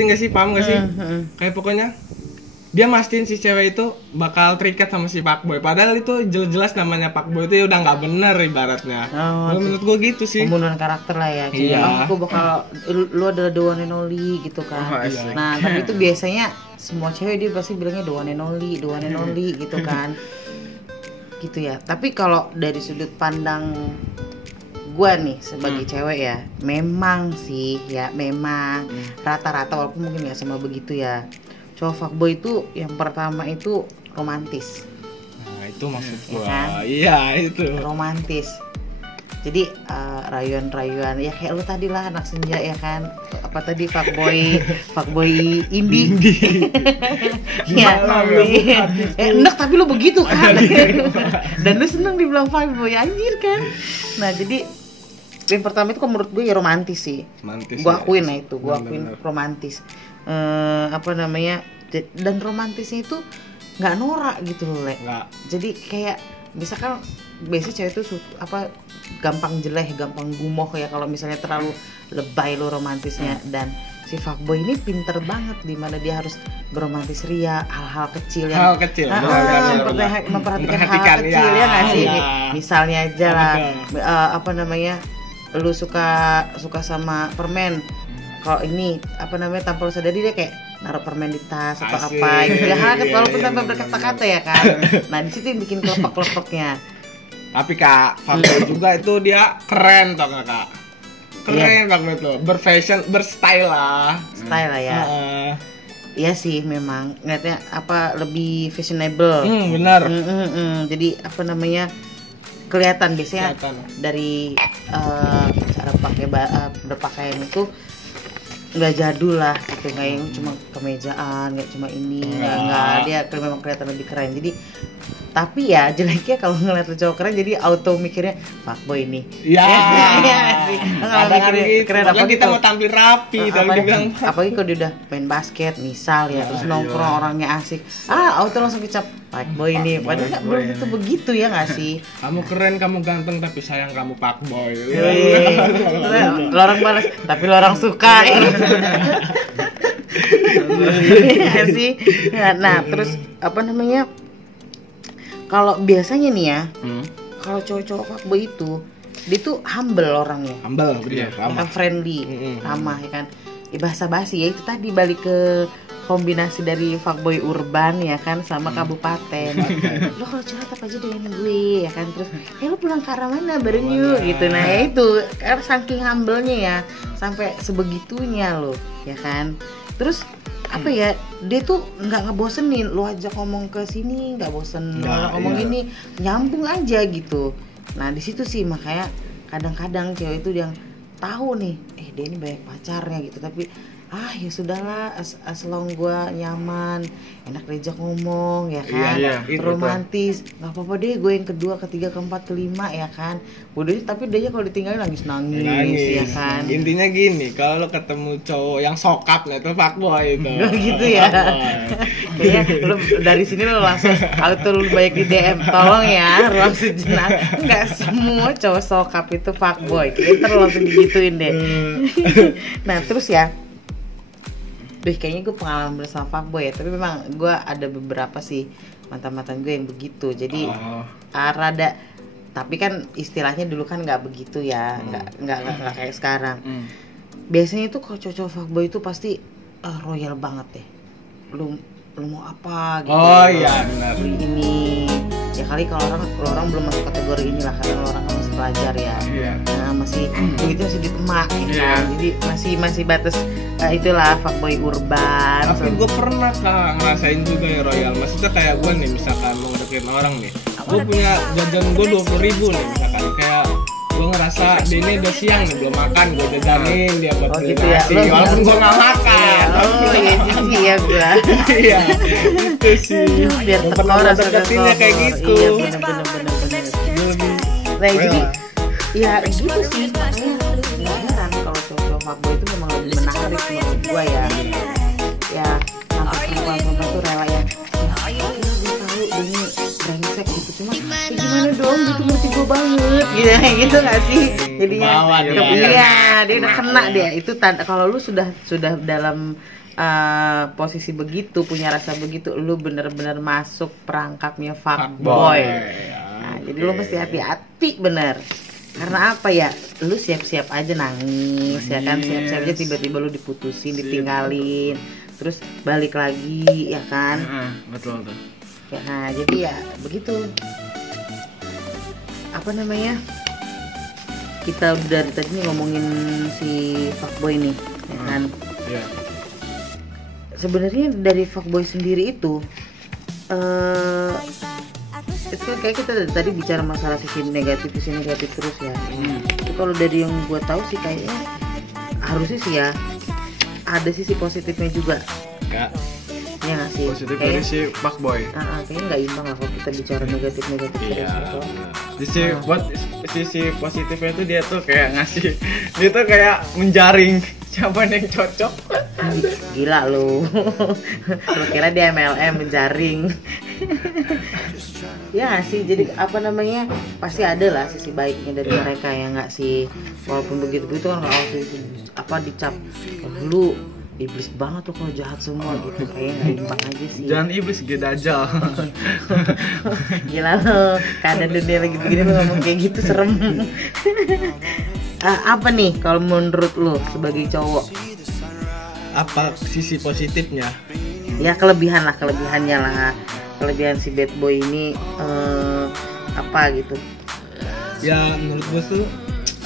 ngerti nggak sih, paham nggak sih? Kayak pokoknya dia mastiin si cewek itu bakal terikat sama si fuckboy, padahal itu jelas-jelas namanya fuckboy itu ya udah nggak bener ibaratnya. Menurut gue gitu sih, pembunuhan karakter lah ya. Iya. Aku bakal lu adalah the one and only gitu kan. Iya. Nah tapi itu biasanya semua cewek dia pasti bilangnya the one and only gitu kan. Gitu ya. Tapi kalau dari sudut pandang gua nih sebagai cewek ya, memang sih ya, memang rata-rata walaupun mungkin nggak sama begitu ya, cowok fuckboy itu yang pertama itu romantis. nah itu maksud gua. kan? Iya itu Romantis. Jadi rayuan-rayuan ya kayak lu tadi lah, anak senja ya kan. Apa tadi fuckboy indie. Ya, enak tapi lu begitu kan. Dan lu seneng dibilang fuckboy anjir kan. Nah, jadi yang pertama itu menurut gue ya romantis sih. Gue akuin lah itu, gue akuin romantis. Apa namanya? Dan romantisnya itu nggak norak gitu loh, Le. Jadi kayak misalkan biasanya cewek itu gampang jelek, gampang gumoh ya kalau misalnya terlalu lebay lo romantisnya. Dan si fuckboy ini pinter banget di mana dia harus beromantis ria hal-hal kecil yang memperhatikan hal kecil ya nggak sih? Misalnya aja lah, apa namanya, lu suka sama permen, kalau ini apa namanya tanpa lu sadari dia kayak naruh permen di tas atau apa gitu ya, walaupun tanpa berkata-kata ya kan. Nah di situ yang bikin kelepek-kelepeknya. Tapi Kak, fuckboy juga itu dia keren tau gak Kak? Keren banget tuh, berfashion, berstyle lah. Style lah ya. Iya sih memang, ngeliatnya apa lebih fashionable. Benar. Jadi apa namanya, kelihatan biasanya dari cara berpakaian itu nggak jadul lah gitu, nggak yang cuma kemejaan, nggak cuma ini, nggak dia memang kelihatan lebih keren. Jadi tapi ya jeleknya kalau ngeliat cowok keren jadi auto mikirnya fuckboy ini. Iya sih. Kadang gitu. Keren apa kita mau tampil rapi, apalagi kalau dia udah main basket misal ya, terus nongkrong orangnya asik, auto langsung kecap fuckboy ini. Padahal nggak belum tentu begitu ya nggak sih. Kamu keren, kamu ganteng, tapi sayang kamu fuckboy. Lorong balas, tapi lorong suka. Iya sih. Nah terus apa namanya? Kalau biasanya nih ya, kalau cowok-cowok fuckboy itu dia tuh humble orangnya, ramah, friendly, ramah ya kan. Bahasa basi ya itu tadi, balik ke kombinasi dari fuckboy urban ya kan sama kabupaten. Lo kalau curhat apa aja dengan gue ya kan, terus lo pulang ke arah mana bareng yuk gitu. Nah ya itu karena saking humble-nya ya, sampai sebegitunya lo ya kan. Terus apa ya, dia tuh nggak ngebosenin, lu ajak ngomong ke sini nggak bosen, ngomong gini nyambung aja gitu. Nah di situ sih makanya kadang-kadang cewek itu yang tahu nih, dia ini banyak pacarnya gitu, tapi ya sudahlah, as long gue nyaman, enak diajak ngomong ya kan, romantis, nggak apa-apa deh gue yang kedua, ketiga, keempat, kelima ya kan. Udah, tapi dia kalau ditinggalin nangis ya kan. Intinya gini, kalau lo ketemu cowok yang sokap lah itu fuckboy itu. Gitu ya. Kayaknya lo dari sini lo langsung auto lo banyak di DM, tolong ya ruang sejenak. Nggak semua cowok sokap itu fuckboy. Kita langsung digituin deh. Nah terus ya, kayaknya gue pengalaman bersama fuckboy ya, tapi memang gue ada beberapa sih mantan-mantan gue yang begitu. Jadi rada, tapi kan istilahnya dulu kan nggak begitu ya, nggak kayak sekarang. Biasanya itu kalau cowok fuckboy itu pasti royal banget deh. Lu mau apa gitu? Iya benar. Ini ya kali kalau orang belum masuk kategori inilah, karena orang kan masih pelajar ya. Nah masih begitu, masih di emak ya. Jadi masih batas itulah fuckboy urban. Tapi gue pernah ngerasain juga ya royal. Maksudnya kayak gue nih, misalkan mau ngedeketin orang nih, gue punya jajan gue 20.000 nih misalkan, kayak gue ngerasa dia ini udah siang nih belum makan, gue jajanin dia buat beli nasi walaupun gue nggak makan. Iya jadi ya gue. Iya itu sih biar terkoras deketinnya kayak gitu. Iya bener. Nah jadi ya gitu sih, makanya nggak heran kalau cowok fuckboy itu memang lebih menarik menurut gue ya. Ya sampai perempuan tuh rela ya gue tahu ini brengsek gitu, cuma gimana dong dong gitu, ngerti gue banget gitu, gitu nggak sih? Jadinya iya dia udah kena dia itu tanda kalau lu sudah dalam posisi begitu, punya rasa begitu, lu bener-bener masuk perangkapnya fuckboy. Nah, jadi lu mesti hati-hati bener. Karena apa ya? Lu siap-siap aja nangis, ya kan? Siap-siap aja tiba-tiba lu diputusin, ditinggalin, terus balik lagi, ya kan? Betul. Ya, nah, jadi ya begitu. Apa namanya? Kita udah dari tadi nih ngomongin si fuckboy nih, ya kan? Iya. Sebenarnya dari fuckboy sendiri itu kayak kita tadi bicara masalah sisi negatif terus ya. Itu kalau dari yang gue tahu sih kayaknya harusnya sih ya ada sisi positifnya juga. Ya. Ya nggak sih? Positif dari si fuckboy. Kayaknya nggak imbang lah kalau kita bicara negatif terus. Sisi positifnya itu dia tuh kayak ngasih, dia tuh kayak menjaring siapa yang cocok. Gila lu. Lu kira dia MLM menjaring. Ya sih, jadi apa namanya, pasti ada lah sisi baiknya dari mereka ya nggak sih. Walaupun begitu kan kalau dicap dulu iblis banget tuh kalau jahat semua gitu, kayaknya nggak imbang aja sih. Jangan iblis, gede aja. Gila lo, keadaan dunia lagi begini lo ngomong kayak gitu serem. Apa nih kalau menurut lo sebagai cowok? Apa sisi positifnya? Ya kelebihannya lah. Kelebihan si bad boy ini apa gitu? Ya menurut gue tuh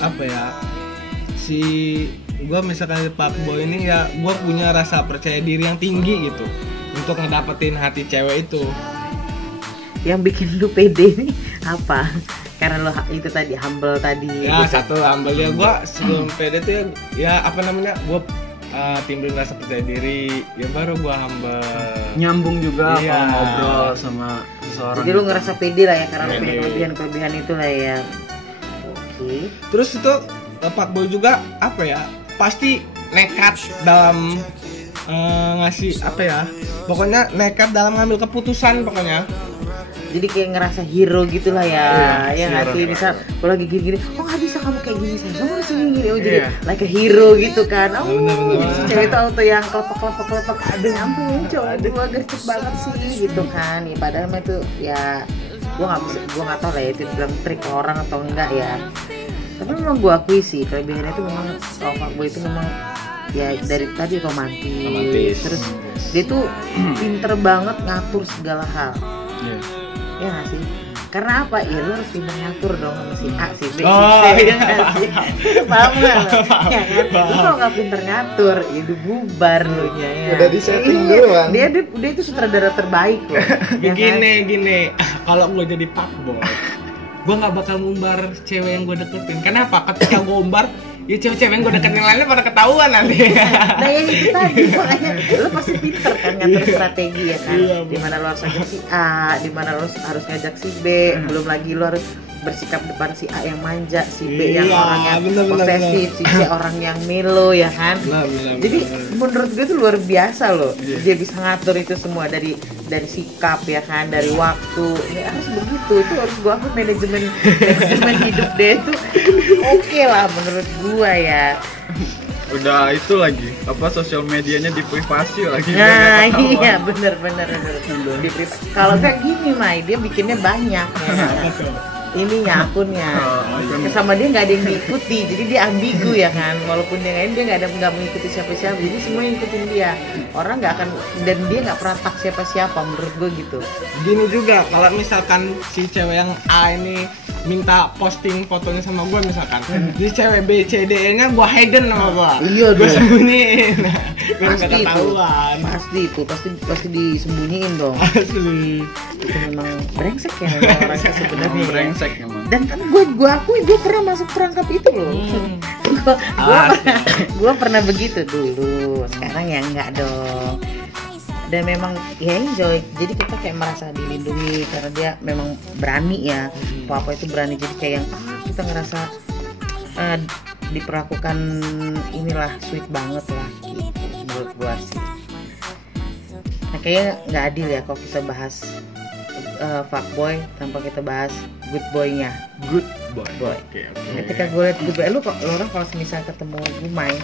apa ya, si gue misalkan Pak Boy ini ya, gue punya rasa percaya diri yang tinggi gitu untuk ngedapetin hati cewek itu. Yang bikin lu pede nih apa? Karena lo itu tadi humble tadi. Ya gitu. Satu humble ya, gue sebelum pede tuh ya apa namanya, gue timbulin rasa percaya diri ya baru gue humble. Nyambung juga kalau ngobrol sama seseorang. Jadi lu ngerasa pede lah ya karena lu punya kelebihan itu lah ya. Oke. Terus itu Pak Boy juga apa ya, pasti nekat dalam ngasih apa ya, pokoknya nekat dalam ngambil keputusan pokoknya. Jadi kayak ngerasa hero gitu lah ya, ya nggak sih, misal kalau lagi gini-gini, oh nggak bisa kamu kayak gini, saya harus gini, oh jadi like a hero gitu kan, jadi si cewek itu auto yang kelepek, aduh ampun cowok gue gercep banget sih gitu kan, ya padahal mah itu ya, gue nggak tahu lah ya itu bilang trik orang atau enggak ya, tapi memang gue akui sih kelebihannya itu memang kalau fuckboy itu memang ya dari tadi romantis. Terus dia tuh pinter banget ngatur segala hal. Ya nggak sih? Karena apa? Ya lu harus pintar ngatur dong sama si A, si B, si C, ya nggak sih? Paham nggak? Ya kan? Lu kalau nggak pintar ngatur, ya udah bubar lu nya ya. Udah di setting duluan. Dia itu sutradara terbaik loh. Gini, kalau gue jadi fuckboy, gue nggak bakal ngumbar cewek yang gue deketin. Kenapa? Ketika gue umbar, ya cewek-cewek yang gue deketin lainnya pada ketahuan nanti. Nah yang itu tadi makanya lo pasti pinter kan ngatur strategi ya kan. Dimana lo harus ngajak si A, dimana lo harus ngajak si B, belum lagi lo harus bersikap depan si A yang manja, si B yang orangnya posesif, si C orang yang melo ya kan. Jadi menurut gue tuh luar biasa loh. Dia bisa ngatur itu semua dari sikap ya kan, dari waktu. Ya harus begitu. Itu harus gue akui manajemen hidup dia itu oke lah menurut gue ya. Udah itu lagi apa sosial medianya di privasi lagi. Nah iya bener di privasi. Kalau kayak gini Mai dia bikinnya banyak ya. Ininya akunnya sama dia nggak ada yang diikuti, jadi dia ambigu ya kan, walaupun dia nggak mengikuti siapa-siapa, jadi semua ngikutin dia, orang nggak akan, dan dia nggak pernah tak siapa-siapa menurut gue gitu. Gini juga kalau misalkan si cewek yang A ini minta posting fotonya sama gue misalkan, di cewek B, C, D nya gue hidden sama gue. Iya gue sembunyiin. Pasti disembunyiin dong. Asli. Itu memang brengsek ya orangnya sebenarnya. Brengsek emang. Dan kan gue akui gue pernah masuk perangkap itu loh. Gue pernah begitu dulu. Sekarang ya enggak dong. Dan memang ya enjoy. Jadi kita kayak merasa dilindungi karena dia memang berani ya. Apa itu berani, jadi kayak yang kita ngerasa diperlakukan inilah sweet banget lah gitu menurut gue sih. Nah kayaknya nggak adil ya kalau kita bahas fuckboy tanpa kita bahas good boy-nya. Good boy. Oke. Ketika gue liat good boy, lu orang kalau misalnya ketemu Gumai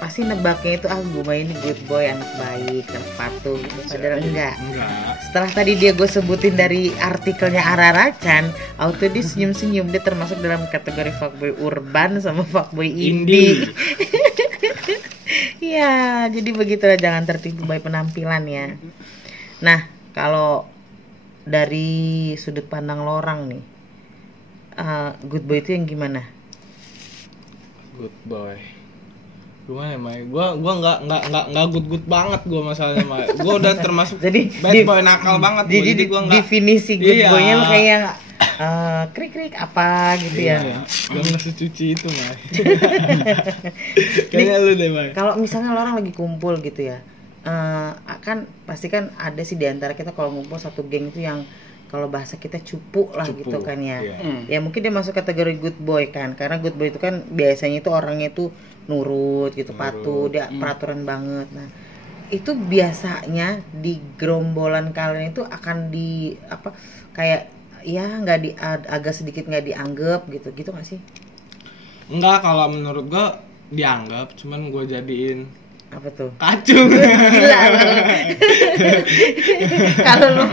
pasti nebaknya itu Gumai ini good boy, anak baik, anak patuh gitu. Padahal enggak. Setelah tadi gue sebutin dari artikelnya Araracan, auto dia senyum-senyum, dia termasuk dalam kategori fuckboy urban sama fuckboy indie. Ya, jadi begitulah, jangan tertipu by penampilan ya. Nah, kalau dari sudut pandang lorang nih, good boy itu yang gimana? Good boy gimana ya, Mai? Gua nggak good banget gua masalahnya, Mai. Gua udah termasuk jadi bad boy nakal banget. Jadi gua nggak, definisi good boy-nya lu kayak krik apa gitu ya. Gua nggak cuci itu, Mai. Kayaknya lu deh, Mai. Kalau misalnya lo orang lagi kumpul gitu ya, kan pasti kan ada sih di antara kita kalau ngumpul satu geng itu yang kalau bahasa kita cupu lah gitu kan ya. Ya mungkin dia masuk kategori good boy kan, karena good boy itu kan biasanya itu orangnya itu nurut gitu, patuh, dia peraturan banget. Nah, itu biasanya di gerombolan kalian itu akan di apa kayak ya agak sedikit nggak dianggap gitu nggak sih? Enggak, kalau menurut gua dianggap, cuman gua jadiin apa tuh? Kacung. Gila lo. Kalau lu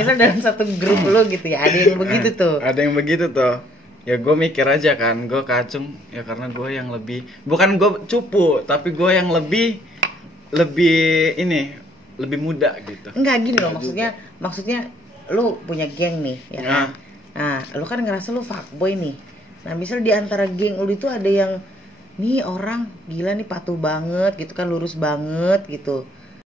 misal dalam satu grup lu gitu ya, ada yang begitu tuh. Ada yang begitu tuh. Ya gue mikir aja kan, gue kacung ya karena gue yang lebih, bukan gue cupu, tapi gue yang lebih muda gitu. Enggak gini loh, maksudnya lu punya geng nih ya kan. Nah, lu kan ngerasa lu fuckboy nih. Nah, misal di antara geng lu itu ada yang nih orang gila nih, patuh banget gitu kan, lurus banget gitu.